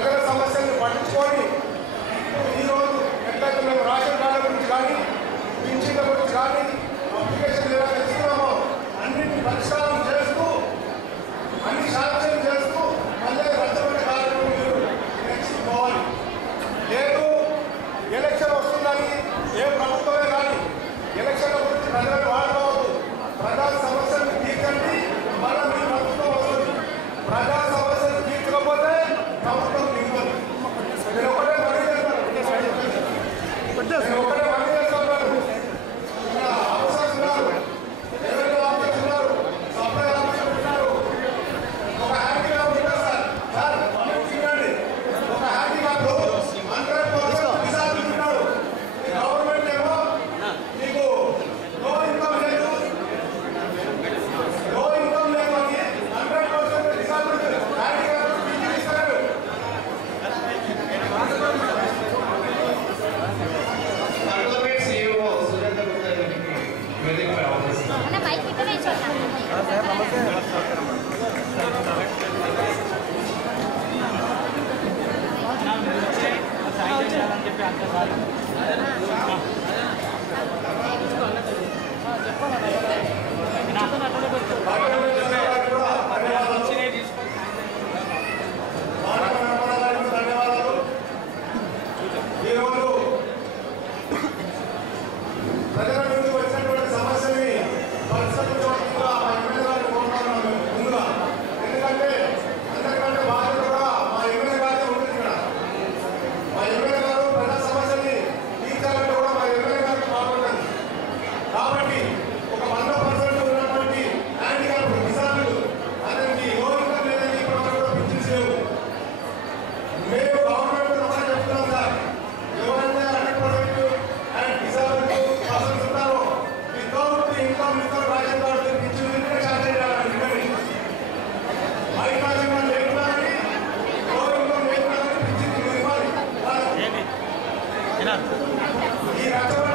ప్రజల సమస్యలను పట్టించుకొని ఈరోజు ఎట్లయితే మేము రేషన్ కార్డుల గురించి కానీ పింఛన్ల గురించి కానీ అప్లికేషన్ ఎలా తెస్తున్నామో అన్నింటినీ పరిష్కారం చేస్తూ అన్ని శాంక్షన్ చేస్తూ మళ్ళీ రచ్చబండ కార్యక్రమం మీరు నెక్స్ట్ పోవాలి. లేదు ఎలక్షన్ వస్తుందని ఏ ప్రభుత్వమే కానీ ఎలక్షన్ల గురించి ప్రజలను వాడుకోవద్దు. ప్రజా సమస్యలను తీర్చండి, మళ్ళీ మీ ప్రభుత్వం వస్తుంది. ప్రజా సమస్యలు తీర్చకపోతే ప్రభుత్వం దిగుతుంది. నేను ఒకటే మనీ చేస్తాను, అవసరం ఉన్నారు, ఎవరి ఆఫీస్ ఉన్నారు, సప్లై ఆఫీసర్ ఉన్నారు. ఒక హ్యాండిక్యాప్ ఉంటారు సార్ తినండి. ఒక హ్యాండిక్యాప్ 100% డిజాబుల్ ఉన్నాడు. గవర్నమెంట్ ఏమో నీకు లో ఇన్కమ్ లేదు అని 100% డిజాబుల్ హ్యాండిక్యాప్ పింఛన్ ఇస్తారు. ప్రజల నుంచి వచ్చినటువంటి సమస్యని పరిష్కరించవలసిందిగా మా ఎమ్మెల్యే గారిని కోరుతున్నాను ముందుగా. ఎందుకంటే అందరికంటే బాధ్యత కూడా మా ఎమ్మెల్యే గారే ఉంటుంది ఇక్కడ. మా ఎమ్మెల్యే గారు ప్రజా సమస్యని తీర్చాలంటే కూడా మా ఎమ్మెల్యే గారికి బాగుంటుంది. కాబట్టి ఒక 100% ఉన్నటువంటి హ్యాండిక్యాప్ డిజాబుల్ అతనికి లో ఇన్కమ్ లేదని ఇప్పుడు కూడా పింఛన్స్ లేవు. మేము గవర్నమెంట్ కూడా చెప్తున్నాం సార్, ఎవరైతే 100% అండ్ డిజాబుల్ పర్సన్స్ ఉంటారో without income without ration card pension sanction చేయాలని హై క్లాస్ ఇన్కమ్ లేకుండా లో ఇన్కమ్ లేకుండా పింఛన్ ఇవ్వాలి. ఈ రకమైన